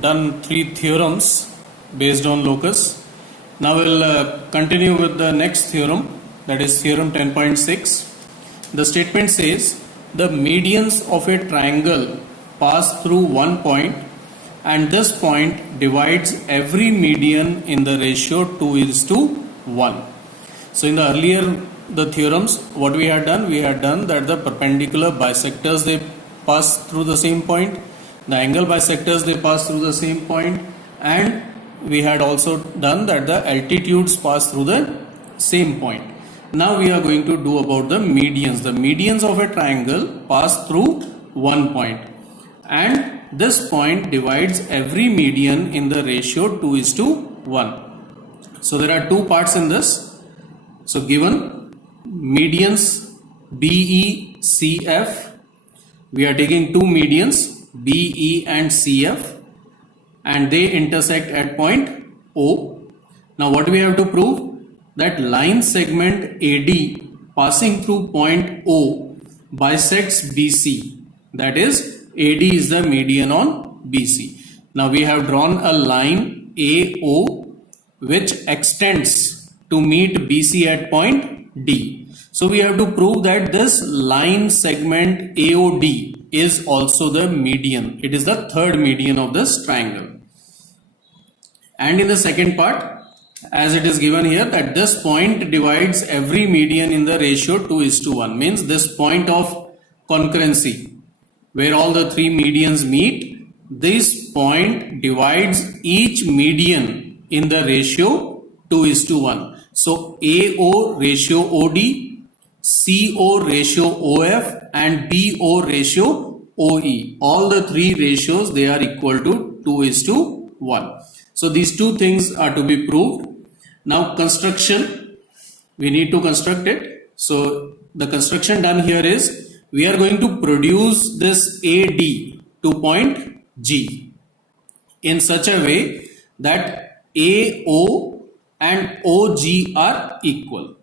done 3 theorems based on locus. Now we'll continue with the next theorem, that is theorem 10.6. The statement says the medians of a triangle pass through one point and this point divides every median in the ratio 2:1. So in the earlier the theorems, what we had done that the perpendicular bisectors, they pass through the same point, the angle bisectors, they pass through the same point, and we had also done that the altitudes pass through the same point. Now we are going to do about the medians. The medians of a triangle pass through one point and this point divides every median in the ratio 2:1. So there are two parts in this. So given medians BE, CF, we are taking two medians BE and CF and they intersect at point O. Now what we have to prove? That line segment AD passing through point O bisects BC, that is AD is the median on BC. Now we have drawn a line AO which extends to meet BC at point D. So we have to prove that this line segment AOD is also the median. It is the third median of this triangle. And in the second part, as it is given here, that this point divides every median in the ratio 2:1, means this point of concurrency where all the three medians meet, this point divides each median in the ratio 2:1. So AO ratio OD, CO ratio OF and BO ratio OE, all the three ratios, they are equal to 2:1. So these two things are to be proved. Now construction, we need to construct it. So the construction done here is, we are going to produce this AD to point G in such a way that AO and OG are equal.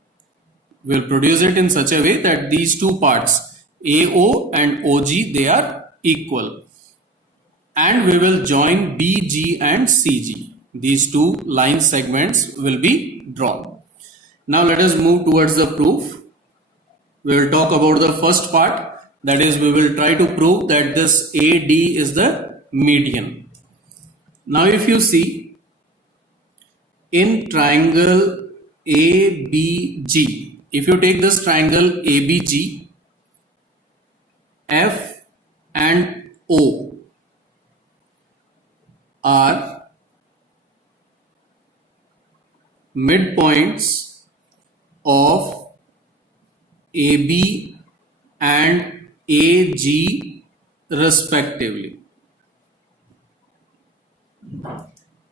We'll produce it in such a way that these two parts AO and OG, they are equal. And we will join BG and CG. These two line segments will be drawn. Now let us move towards the proof. We will talk about the first part, that is we will try to prove that this AD is the median. Now if you see in triangle ABG, if you take this triangle ABG, F and O are midpoints of AB and AG respectively.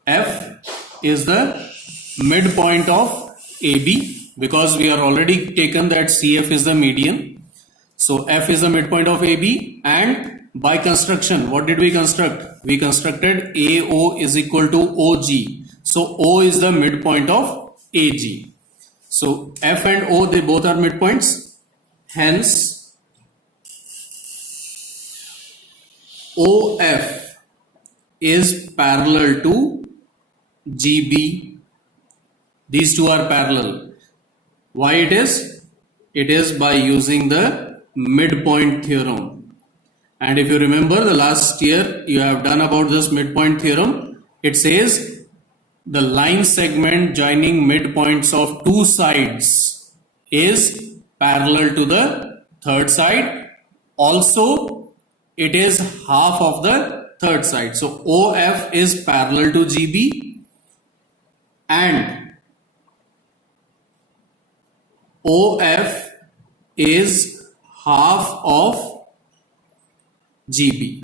F is the midpoint of AB because we are already taken that CF is the median. So F is the midpoint of AB, and by construction, what did we construct? We constructed AO is equal to OG. So O is the midpoint of AG. So F and O, they both are midpoints. Hence, OF is parallel to GB. These two are parallel. Why it is? It is by using the midpoint theorem. And if you remember the last year you have done about this midpoint theorem, it says the line segment joining midpoints of two sides is parallel to the third side. Also, it is half of the third side. So OF is parallel to GB and OF is half of GB.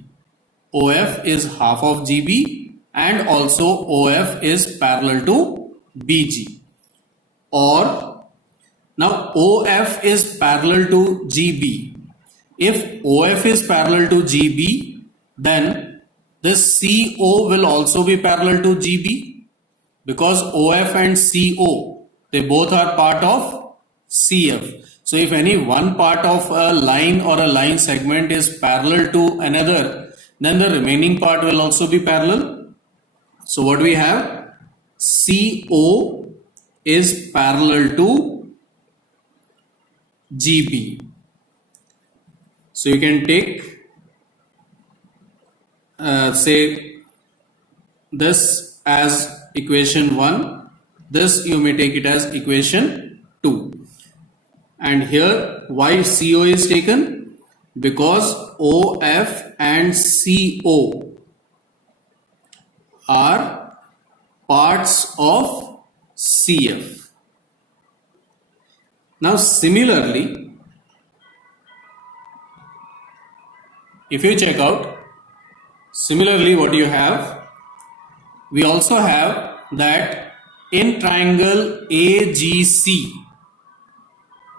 OF is half of GB and also OF is parallel to BG. Or now OF is parallel to GB. If OF is parallel to GB, then this CO will also be parallel to GB because OF and CO, they both are part of CF. So if any one part of a line or a line segment is parallel to another, then the remaining part will also be parallel. So what we have? CO is parallel to GB. So you can take say this as equation 1, this you may take it as equation 2. And here why CO is taken? Because OF and CO are parts of CF. Now similarly, if you check out, similarly what you have, we also have that in triangle AGC,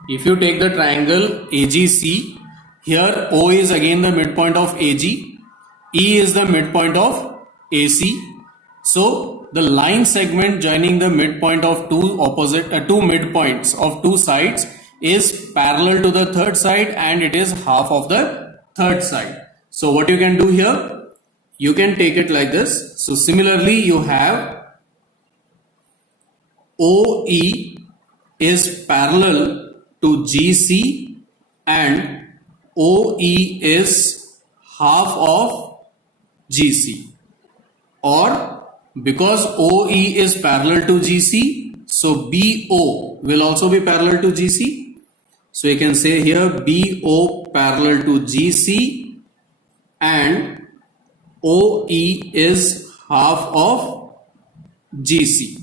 if you take the triangle AGC, here O is again the midpoint of AG, E is the midpoint of AC. So the line segment joining the midpoint of two midpoints of two sides is parallel to the third side, and it is half of the third side. So what you can do here, you can take it like this. So similarly you have OE is parallel to GC and OE is half of GC, or because OE is parallel to GC, so BO will also be parallel to GC. So you can say here BO parallel to GC and OE is half of GC.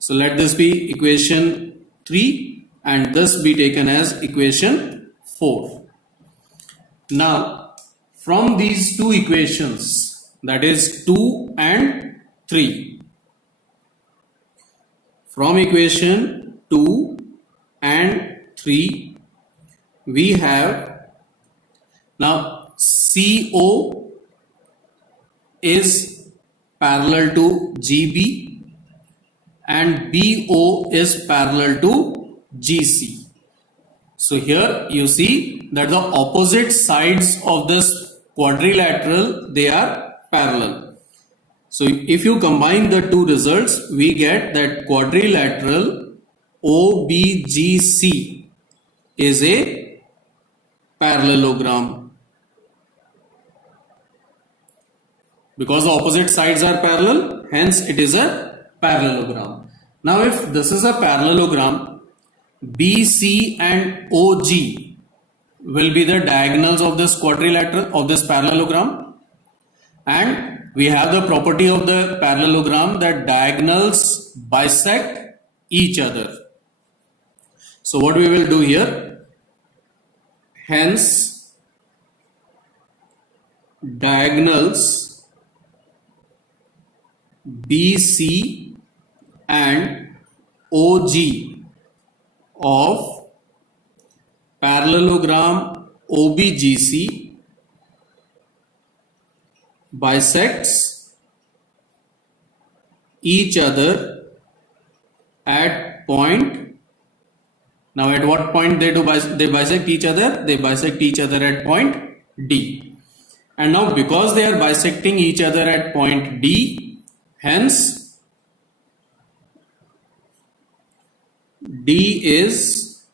So let this be equation 3 and this be taken as equation 4. Now from these two equations, that is 2 and 3, from equation 2 and 3 we have now CO is parallel to GB and BO is parallel to GC. So here you see that the opposite sides of this quadrilateral, they are parallel. So if you combine the two results, we get that quadrilateral OBGC is a parallelogram. Because the opposite sides are parallel, hence it is a parallelogram. Now if this is a parallelogram, BC and OG will be the diagonals of this quadrilateral, of this parallelogram, and we have the property of the parallelogram that diagonals bisect each other. So what we will do here, hence diagonals BC and OG of parallelogram OBGC bisects each other at point. Now at what point they bisect each other? They bisect each other at point D. And now because they are bisecting each other at point D, hence D is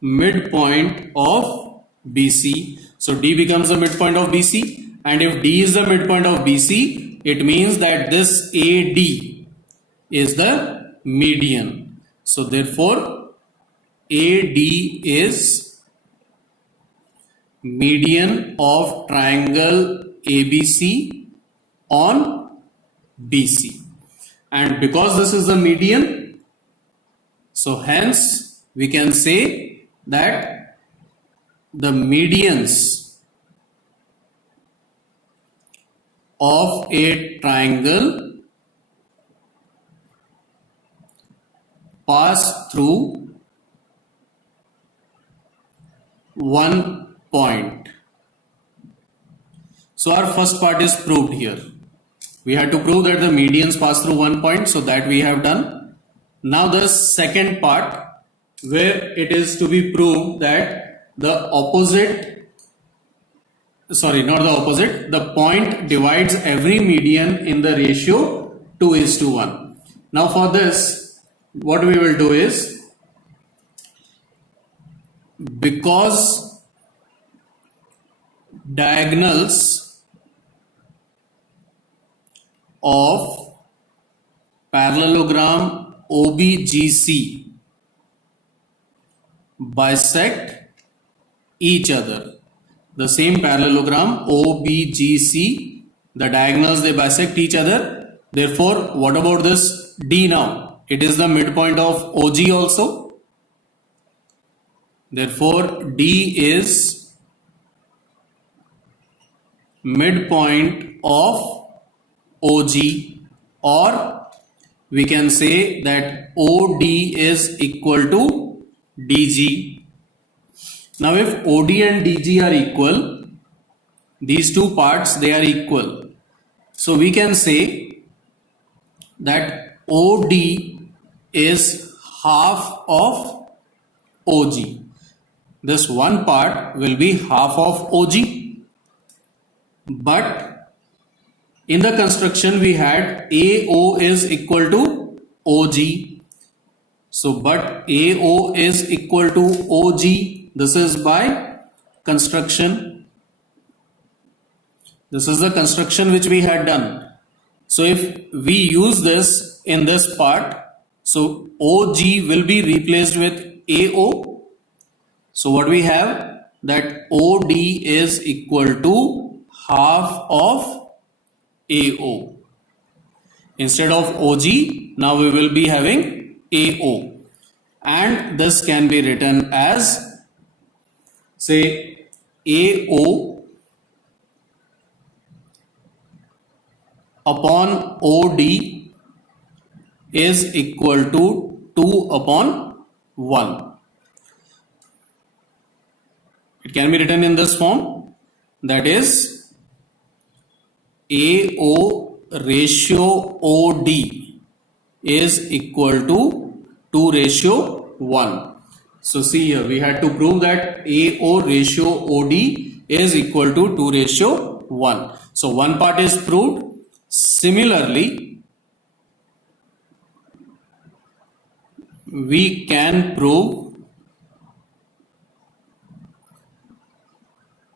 midpoint of BC. So D becomes the midpoint of BC, and if D is the midpoint of BC, it means that this AD is the median. So therefore AD is median of triangle ABC on BC. And because this is the median, so hence we can say that the medians of a triangle pass through one point. So our first part is proved here. We had to prove that the medians pass through one point, so that we have done. Now the second part, where it is to be proved that the opposite sorry, not the opposite, the point divides every median in the ratio 2:1. Now for this, what we will do is, because diagonals of parallelogram OBGC bisect each other, the same parallelogram OBGC, the diagonals, they bisect each other. Therefore, what about this D now? It is the midpoint of OG also. Therefore, D is midpoint of OG, or we can say that OD is equal to DG. Now if OD and DG are equal, these two parts, they are equal. So we can say that OD is half of OG. This one part will be half of OG. But in the construction we had AO is equal to OG. So but AO is equal to OG. This is by construction. This is the construction which we had done. So if we use this in this part, so OG will be replaced with AO. So what we have, that OD is equal to half of AO. Instead of OG, now we will be having AO. And this can be written as, say, AO upon OD is equal to 2/1. It can be written in this form, that is AO ratio OD is equal to 2:1. So see here, we had to prove that AO ratio OD is equal to 2:1. So one part is proved. Similarly, we can prove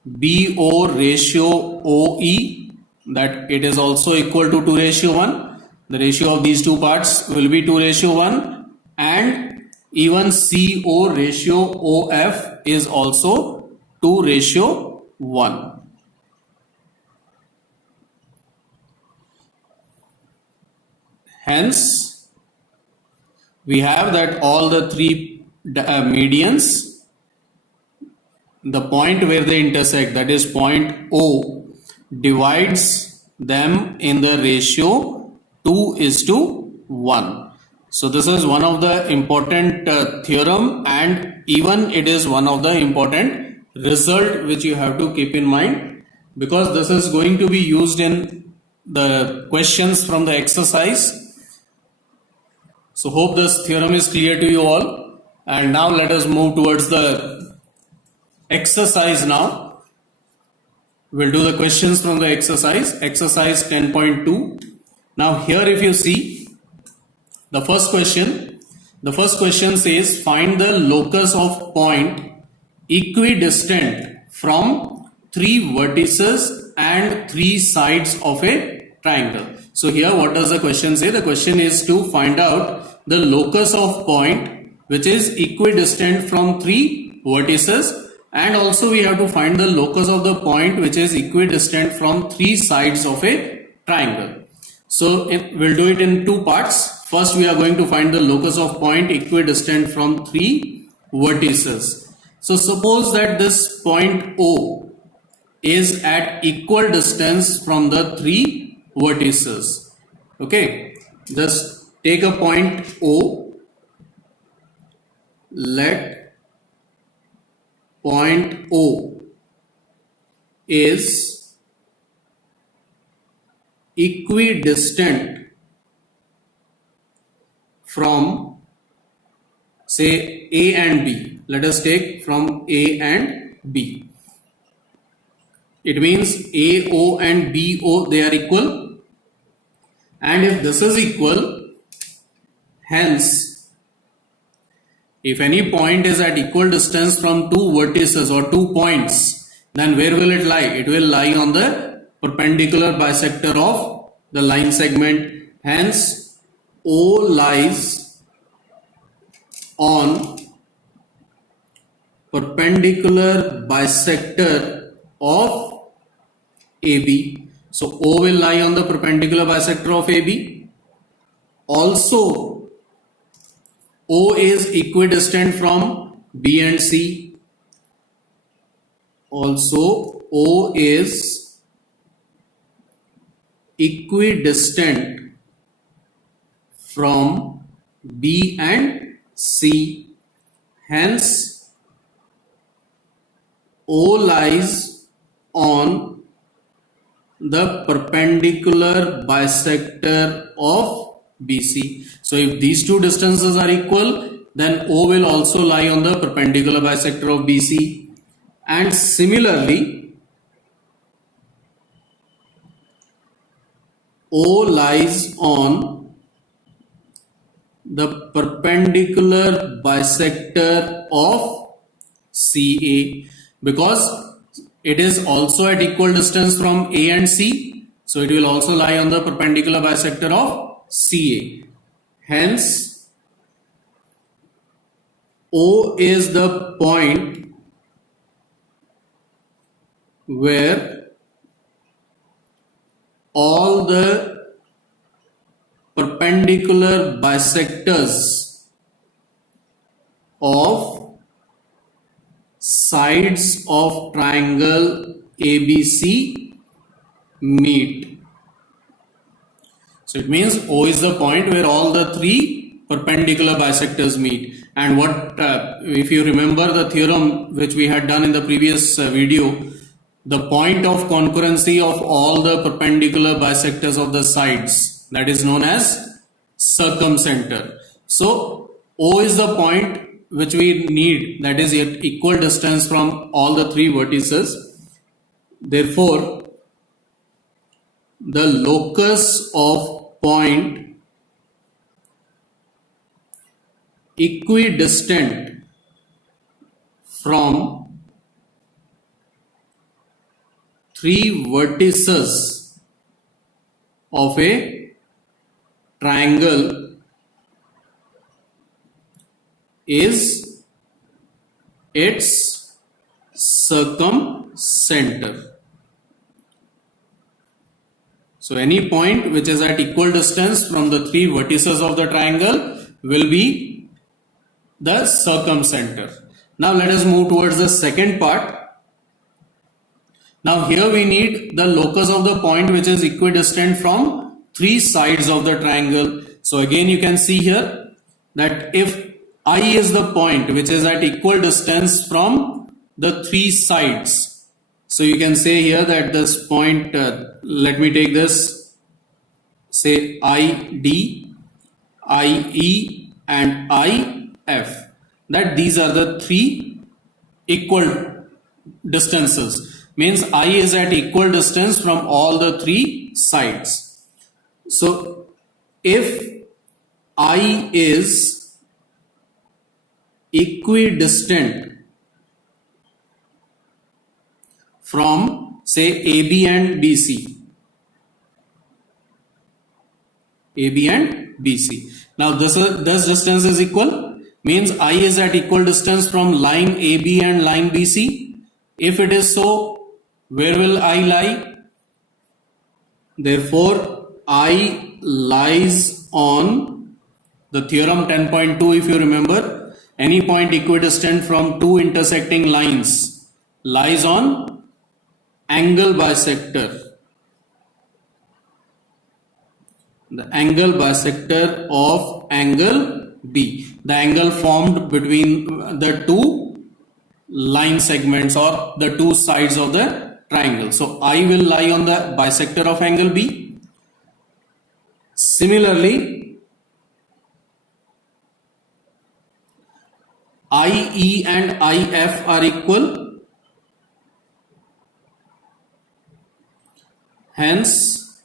BO ratio OE, that it is also equal to 2:1. The ratio of these two parts will be 2:1, and even CO ratio OF is also 2:1. Hence, we have that all the three medians, the point where they intersect, that is point O, divides them in the ratio 2:1. So this is one of the important theorem, and even it is one of the important result which you have to keep in mind, because this is going to be used in the questions from the exercise. So hope this theorem is clear to you all. And now let us move towards the exercise now. We'll do the questions from the exercise 10.2. Now here if you see the first question says find the locus of point equidistant from 3 vertices and 3 sides of a triangle. So here what does the question say? The question is to find out the locus of point which is equidistant from 3 vertices, and also we have to find the locus of the point which is equidistant from 3 sides of a triangle. So we'll do it in 2 parts. First we are going to find the locus of point equidistant from 3 vertices. So suppose that this point O is at equal distance from the 3 vertices. Okay, just take a point O, let point O is equidistant from, say, A and B. Let us take from A and B. it means AO and BO, they are equal. And if this is equal, hence, if any point is at equal distance from two vertices or 2 points, then where will it lie? It will lie on the perpendicular bisector of the line segment. Hence, O lies on perpendicular bisector of AB. So O will lie on the perpendicular bisector of AB. Also, O is equidistant from B and C. Also, O is equidistant from B and C. Hence, O lies on the perpendicular bisector of BC. So if these two distances are equal, then O will also lie on the perpendicular bisector of BC. And similarly, O lies on the perpendicular bisector of CA, because it is also at equal distance from A and C, so it will also lie on the perpendicular bisector of CA. Hence, O is the point where all the perpendicular bisectors of sides of triangle ABC meet. So it means O is the point where all the three perpendicular bisectors meet. And what, if you remember the theorem which we had done in the previous video, the point of concurrency of all the perpendicular bisectors of the sides, that is known as circumcenter. So O is the point which we need, that is at equal distance from all the three vertices. Therefore, the locus of point equidistant from three vertices of a triangle is its circumcenter. So any point which is at equal distance from the three vertices of the triangle will be the circumcenter. Now let us move towards the second part. Now here we need the locus of the point which is equidistant from three sides of the triangle. So again you can see here that if I is the point which is at equal distance from the three sides, so you can say here that this point, let me take this, say ID, IE and IF, that these are the three equal distances. Means I is at equal distance from all the three sides. So if I is equidistant from say AB and BC, AB and BC. Now this distance is equal, means I is at equal distance from line AB and line BC. If it is so, where will I lie? Therefore, I lies on the theorem 10.2, if you remember, any point equidistant from two intersecting lines lies on angle bisector. The angle bisector of angle B, the angle formed between the two line segments or the two sides of the triangle. So I will lie on the bisector of angle B. Similarly, IE and IF are equal. Hence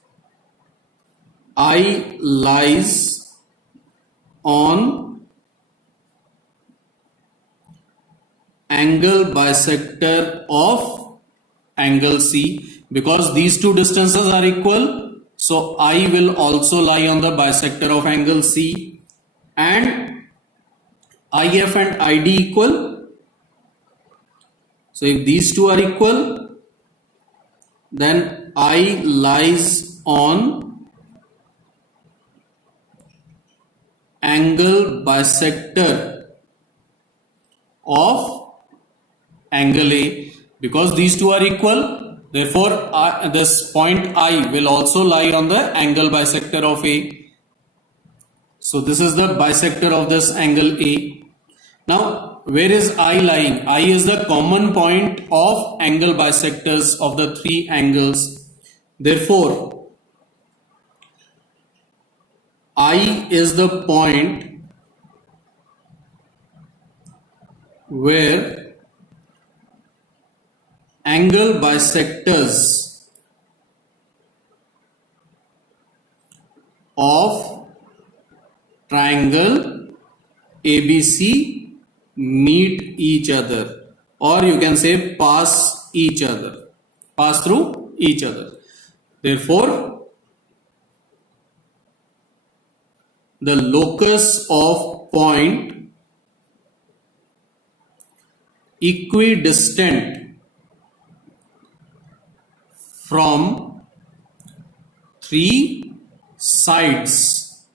I lies on angle bisector of angle C. Because these two distances are equal, so I will also lie on the bisector of angle C, and IF and ID equal. So if these two are equal, then I lies on angle bisector of angle A. Because these two are equal, therefore this point I will also lie on the angle bisector of A. So this is the bisector of this angle A. Now where is I lying? I is the common point of angle bisectors of the three angles. Therefore I is the point where angle bisectors of triangle ABC meet each other, or you can say pass through each other. Therefore the locus of point equidistant from three sides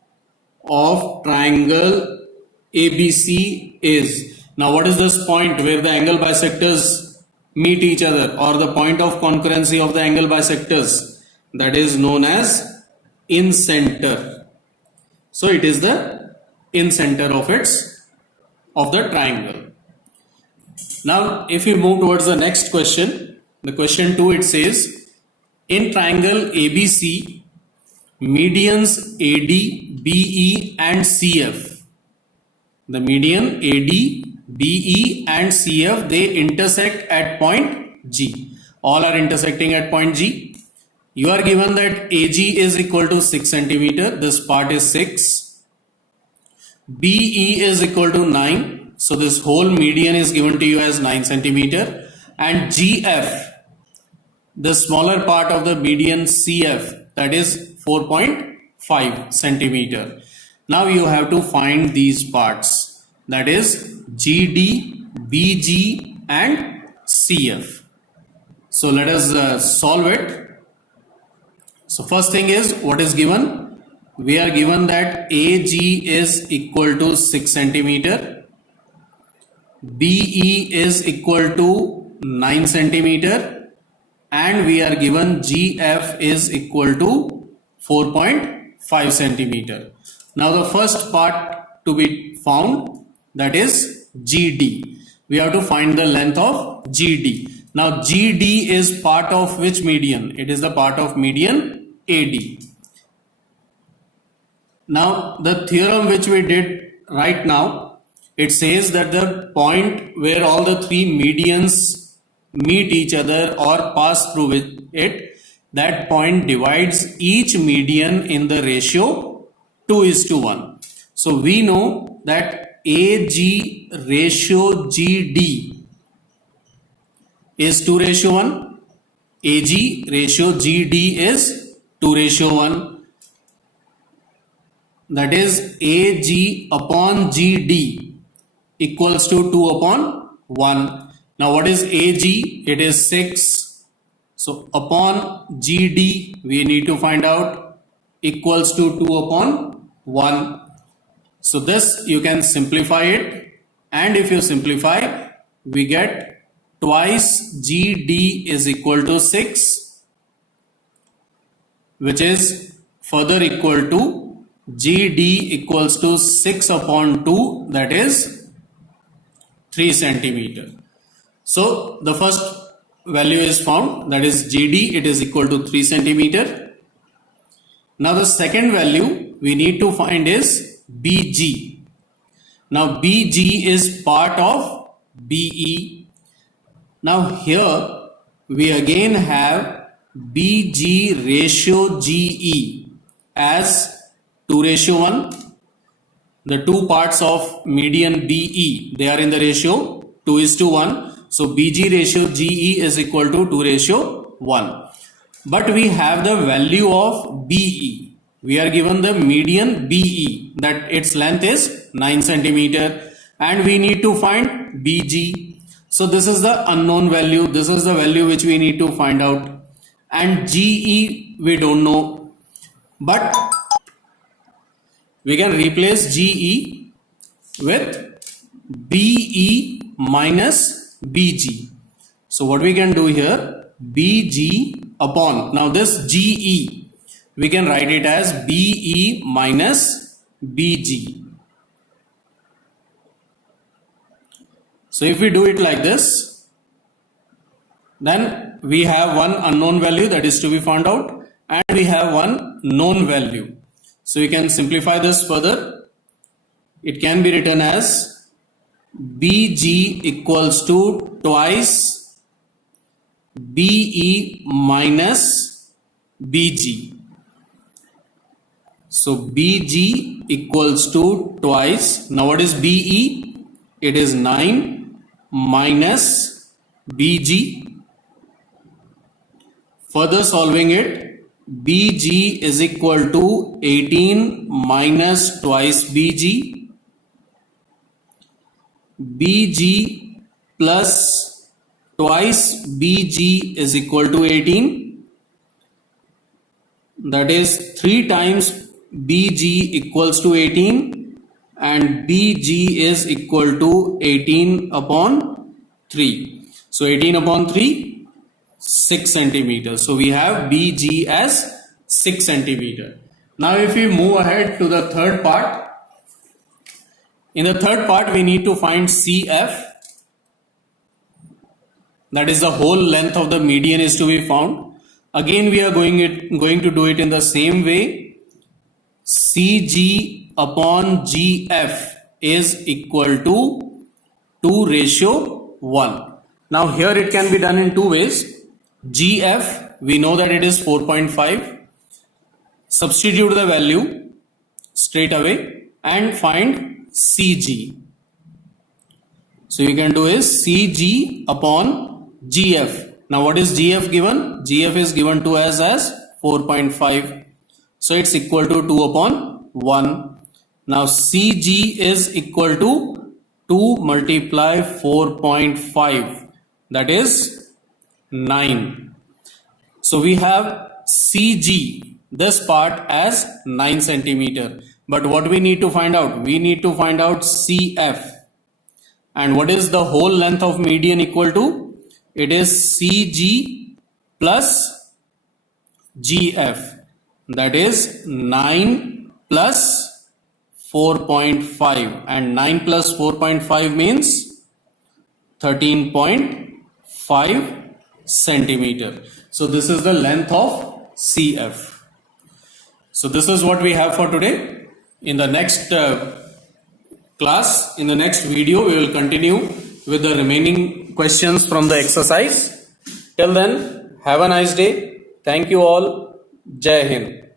of triangle ABC is. Now what is this point where the angle bisectors meet each other, or the point of concurrency of the angle bisectors? That is known as incenter. So it is the incenter of the triangle. Now if we move towards the next question, the question 2, it says in triangle ABC, medians AD, BE and CF. The median AD, BE and CF, they intersect at point G. All are intersecting at point G. You are given that AG is equal to 6 centimeter. This part is 6. BE is equal to 9. So this whole median is given to you as 9 centimeter. And GF, the smaller part of the median CF, that is 4.5 centimeter. Now you have to find these parts, that is GD, BG and CF. So let us solve it. So first thing is, what is given? We are given that AG is equal to 6 centimeter, BE is equal to 9 centimeter, and we are given GF is equal to 4.5 centimeter. Now the first part to be found, that is GD. We have to find the length of GD. Now GD is part of which median? It is the part of median AD. Now the theorem which we did right now, it says that the point where all the three medians meet each other or pass through it, that point divides each median in the ratio 2:1. So we know that AG ratio GD is 2:1. AG ratio GD is 2:1. That is AG upon GD equals to 2/1. Now what is AG? It is 6. So upon GD we need to find out, equals to 2/1. So this you can simplify it, and if you simplify, we get twice GD is equal to 6, which is further equal to GD equals to 6/2, that is 3 centimeter. So the first value is found, that is GD, it is equal to 3 centimeter. Now the second value we need to find is BG. Now BG is part of BE. Now here we again have BG ratio GE as 2:1. The two parts of median BE, they are in the ratio 2:1. So BG ratio GE is equal to 2:1. But we have the value of BE. We are given the median BE, that its length is 9 centimeter, and we need to find BG. So this is the unknown value. This is the value which we need to find out. And GE we don't know, but we can replace GE with BE minus BG. So what we can do here, BG upon, now this GE we can write it as BE minus BG. So if we do it like this, then we have one unknown value that is to be found out, and we have one known value. So you can simplify this further. It can be written as BG equals to twice BE minus BG. So BG equals to twice. Now what is BE? It is 9 minus BG. Further solving it, BG is equal to 18 minus twice BG. BG plus twice BG is equal to 18. That is 3 times BG equals to 18, and BG is equal to 18 upon 3. So 18 upon 3, 6 centimeters. So we have BG as 6 centimeter. Now if we move ahead to the third part, in the third part we need to find CF. That is the whole length of the median is to be found. Again we are going to do it in the same way. CG upon GF is equal to 2:1. Now here it can be done in two ways. GF, we know that it is 4.5. Substitute the value straight away and find CG. So you can do is CG upon GF. Now what is GF given? GF is given to us as 4.5. So it's equal to 2 upon 1. Now CG is equal to 2 multiply 4.5. That is 9. So we have CG, this part, as 9 centimeter. But what we need to find out? We need to find out CF. And what is the whole length of median equal to? It is CG plus GF. That is 9 plus 4.5. And 9 plus 4.5 means 13.5 centimeter. So this is the length of CF. So this is what we have for today. In the next class, in the next video, we will continue with the remaining questions from the exercise. Till then, have a nice day. Thank you all. Jai Hind.